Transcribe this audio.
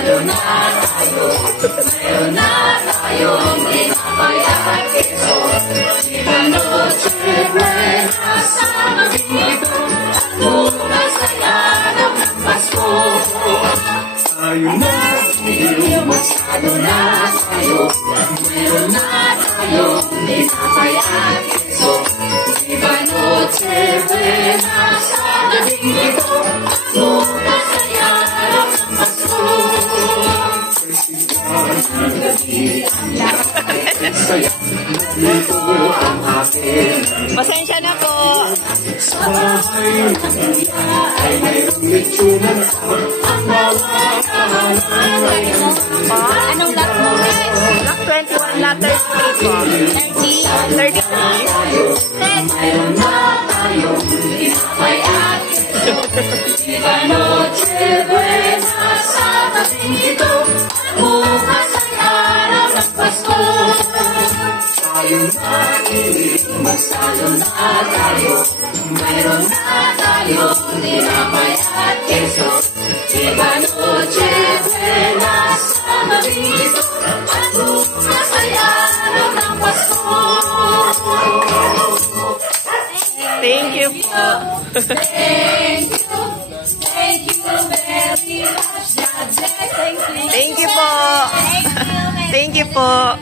Masalo na tayo, mayroon na tayong tinapay at keso. Viva Noche Buena sa gabing ito, at bukas ay araw ng Pasko. Tayo na tayo, masalo na tayo, mayroon na tayong tinapay at keso. Viva Noche Buena sa gabing ito, at bukas ay araw ng Pasko. Ang gabi ang lahat ay saya, nandito ang akin. Pasensya na po. Sa bahay ay mayroong litsunan, ang bawat kahanan ay Anong lot mo? Lot 21, lot 33 po. 30, 33. mayroon na tayong tinapay at keso. Viva Noche Buena sa gabing ito, at bukas ay araw ng Pasko. Tayong nakilig, masalo na tayo, mayroon na tayong tinapay at keso. Viva Noche Buena sa gabing ito, at bukas ay araw ng Pasko. Thank you po. Thank you very much. God bless. Thank you po. Thank you po.